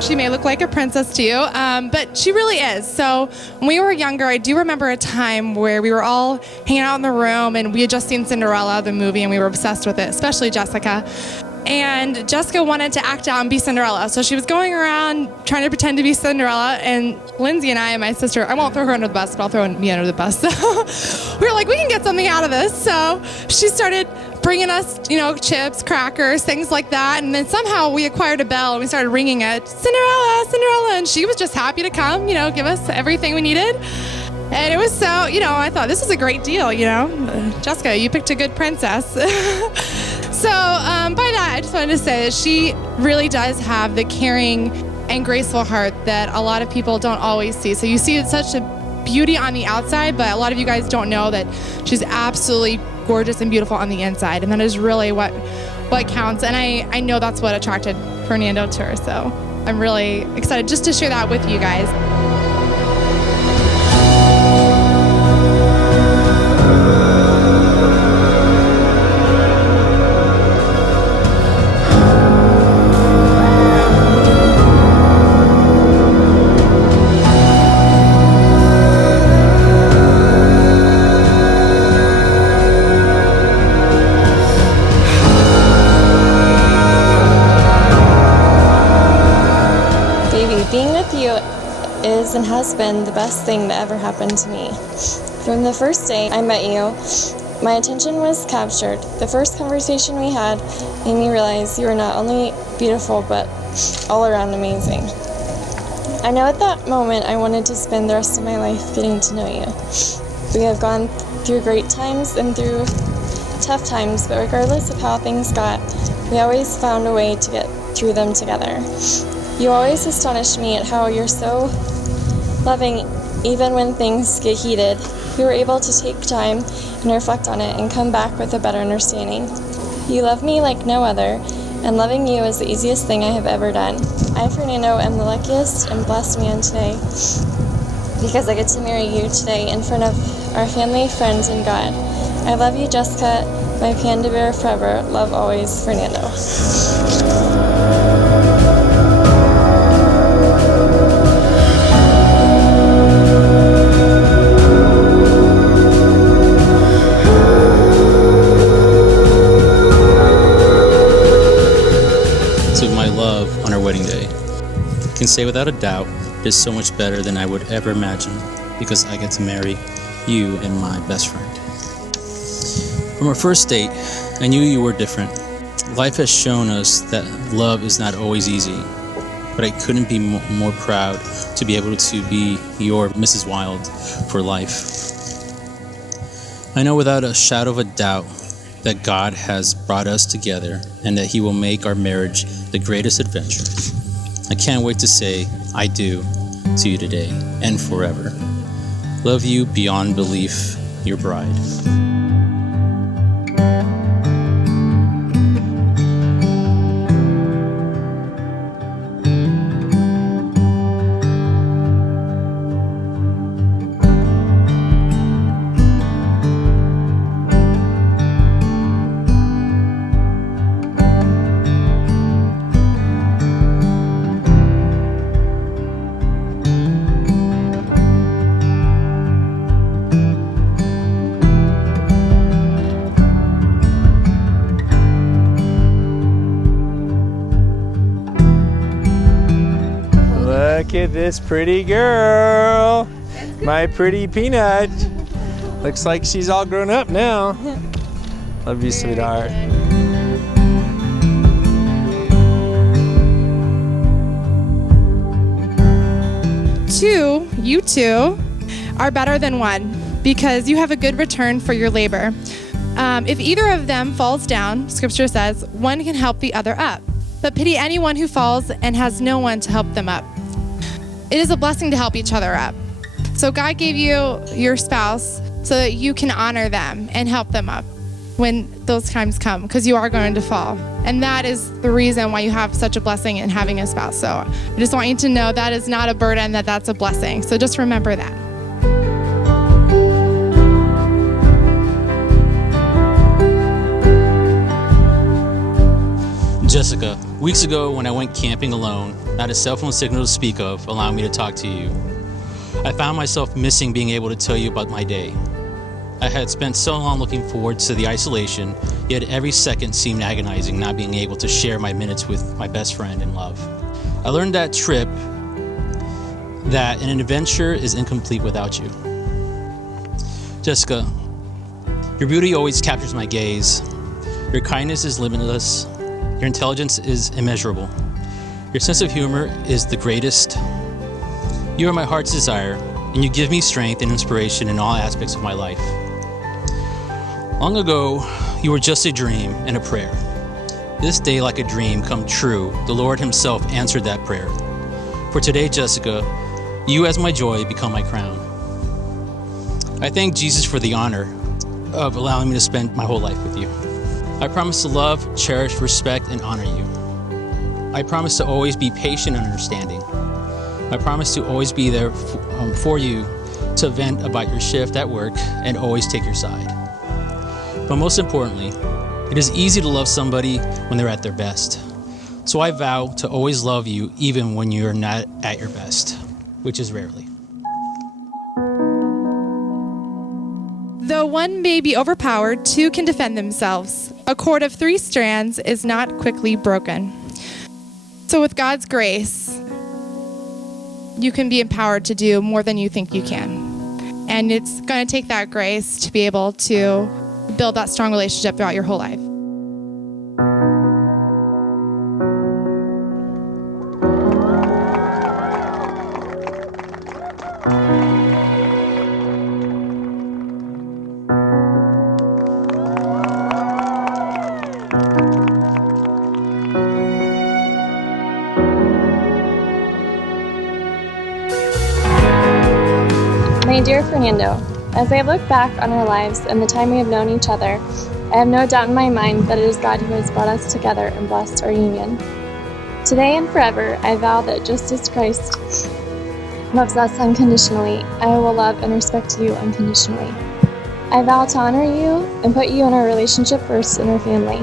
She may look like a princess to you, but she really is. So when we were younger, I do remember a time where we were all hanging out in the room and we had just seen Cinderella, the movie, and we were obsessed with it, especially Jessica. And Jessica wanted to act out and be Cinderella. So she was going around trying to pretend to be Cinderella, and Lindsay and I and my sister, I won't throw her under the bus, but I'll throw me under the bus. So we were like, we can get something out of this. So she started bringing us, chips, crackers, things like that. And then somehow we acquired a bell and we started ringing it, Cinderella, Cinderella. And she was just happy to come, give us everything we needed. And it was so, I thought this is a great deal, Jessica, you picked a good princess. So by that, I just wanted to say that she really does have the caring and graceful heart that a lot of people don't always see. So you see such a beauty on the outside, but a lot of you guys don't know that she's absolutely gorgeous and beautiful on the inside, and that is really what counts. And I know that's what attracted Fernando to her, so I'm really excited just to share that with you guys. Being with you is and has been the best thing that ever happened to me. From the first day I met you, my attention was captured. The first conversation we had made me realize you were not only beautiful, but all around amazing. I know at that moment I wanted to spend the rest of my life getting to know you. We have gone through great times and through tough times, but regardless of how things got, we always found a way to get through them together. You always astonish me at how you're so loving even when things get heated. You were able to take time and reflect on it and come back with a better understanding. You love me like no other, and loving you is the easiest thing I have ever done. I, Fernando, am the luckiest and blessed man today because I get to marry you today in front of our family, friends, and God. I love you, Jessica, my panda bear forever. Love always, Fernando. On our wedding day, I can say without a doubt it is so much better than I would ever imagine because I get to marry you and my best friend. From our first date, I knew you were different. Life has shown us that love is not always easy, but I couldn't be more proud to be able to be your Mrs. Wilde for life. I know without a shadow of a doubt that God has brought us together and that He will make our marriage the greatest adventure. I can't wait to say I do to you today and forever. Love you beyond belief, your bride. Look at this pretty girl, my pretty peanut. Looks like she's all grown up now. Love you, sweetheart. You two are better than one because you have a good return for your labor. If either of them falls down, Scripture says, one can help the other up. But pity anyone who falls and has no one to help them up. It is a blessing to help each other up. So God gave you your spouse so that you can honor them and help them up when those times come, because you are going to fall. And that is the reason why you have such a blessing in having a spouse. So I just want you to know that is not a burden, that's a blessing. So just remember that. Jessica, Weeks ago, when I went camping alone, not a cell phone signal to speak of allowing me to talk to you, I found myself missing being able to tell you about my day. I had spent so long looking forward to the isolation, yet every second seemed agonizing not being able to share my minutes with my best friend in love. I learned that trip that an adventure is incomplete without you. Jessica, your beauty always captures my gaze. Your kindness is limitless. Your intelligence is immeasurable. Your sense of humor is the greatest. You are my heart's desire, and you give me strength and inspiration in all aspects of my life. Long ago, you were just a dream and a prayer. This day, like a dream come true, the Lord Himself answered that prayer. For today, Jessica, you as my joy become my crown. I thank Jesus for the honor of allowing me to spend my whole life with you. I promise to love, cherish, respect, and honor you. I promise to always be patient and understanding. I promise to always be there for you, to vent about your shift at work and always take your side. But most importantly, it is easy to love somebody when they're at their best. So I vow to always love you even when you're not at your best, which is rarely. Though one may be overpowered, two can defend themselves. A cord of 3 strands is not quickly broken. So with God's grace, you can be empowered to do more than you think you can. And it's going to take that grace to be able to build that strong relationship throughout your whole life. My dear Fernando, as I look back on our lives and the time we have known each other, I have no doubt in my mind that it is God who has brought us together and blessed our union. Today and forever, I vow that just as Christ loves us unconditionally, I will love and respect you unconditionally. I vow to honor you and put you in our relationship first in our family.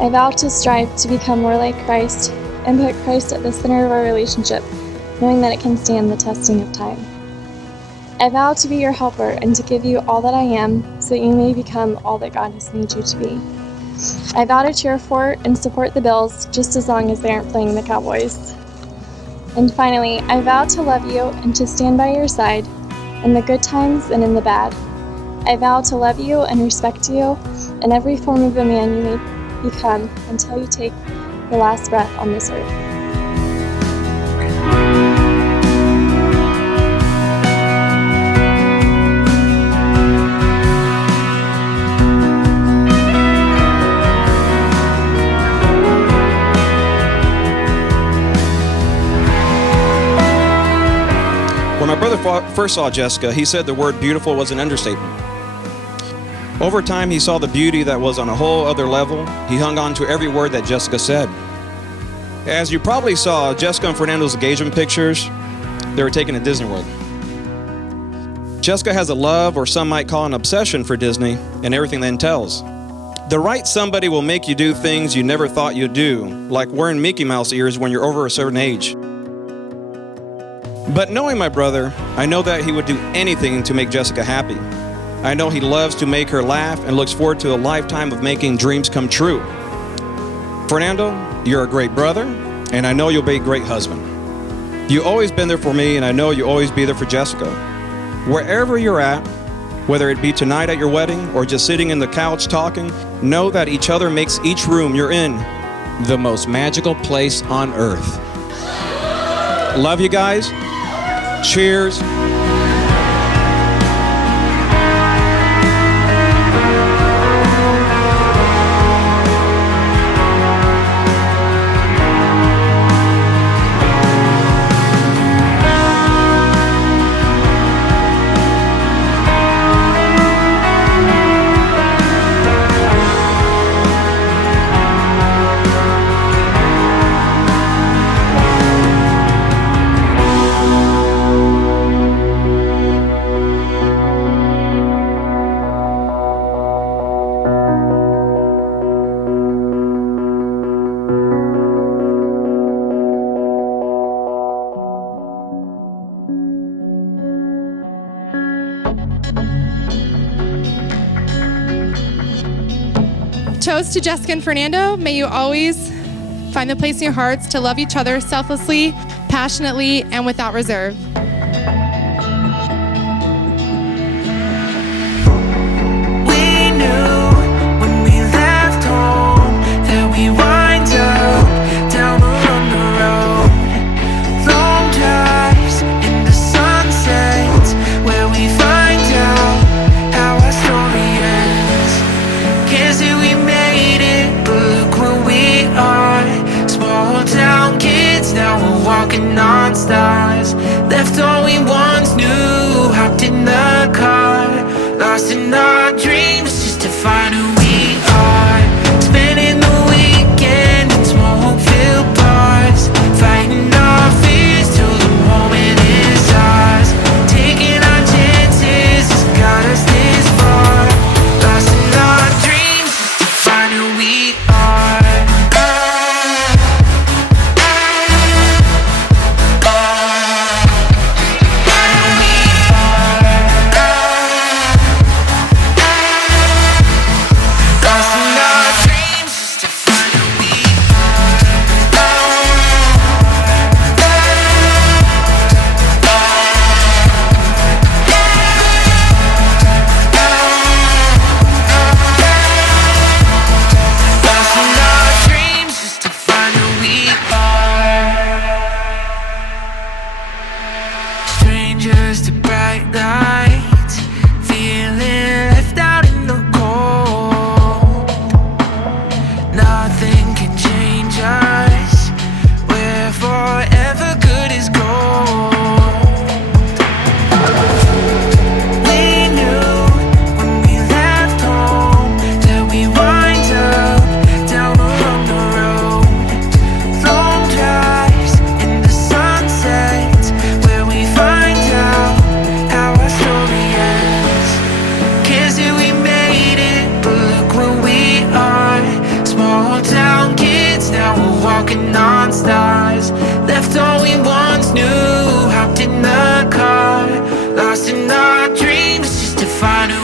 I vow to strive to become more like Christ and put Christ at the center of our relationship, knowing that it can stand the testing of time. I vow to be your helper and to give you all that I am so that you may become all that God has made you to be. I vow to cheer for and support the Bills just as long as they aren't playing the Cowboys. And finally, I vow to love you and to stand by your side in the good times and in the bad. I vow to love you and respect you in every form of a man you may become until you take your last breath on this earth. When my brother first saw Jessica, he said the word beautiful was an understatement. Over time, he saw the beauty that was on a whole other level. He hung on to every word that Jessica said. As you probably saw, Jessica and Fernando's engagement pictures, they were taken at Disney World. Jessica has a love, or some might call an obsession, for Disney and everything that entails. The right somebody will make you do things you never thought you'd do, like wearing Mickey Mouse ears when you're over a certain age. But knowing my brother, I know that he would do anything to make Jessica happy. I know he loves to make her laugh and looks forward to a lifetime of making dreams come true. Fernando, you're a great brother, and I know you'll be a great husband. You've always been there for me, and I know you'll always be there for Jessica. Wherever you're at, whether it be tonight at your wedding or just sitting in the couch talking, know that each other makes each room you're in the most magical place on earth. Love you guys. Cheers. as to Jessica and Fernando, may you always find the place in your hearts to love each other selflessly, passionately, and without reserve. We knew when we left home that we wind up down along the road. Long drives into sunsets where we find out how our story ends. Can't say we made it, but look where we are. Small town kids, now we're walking on stars. Left all we once knew, hopped in the car, lost in our dreams just to find who we are. Spending the weekend in smoke-filled bars, fighting our fears till the moment is ours. Taking our chances has got us this far, lost in our dreams just to find who we are. Strangers to bright lights, feeling left out in the cold. Nothing can change us, we're forever good as gold. We knew when we left home that we wind up down along the road. Long drives into sunsets where we find out how our story ends. Can't say we made it, but look where we are. Small town kids, now we're walking on stars. Left all we once knew, hopped in the car, lost in our dreams just to find who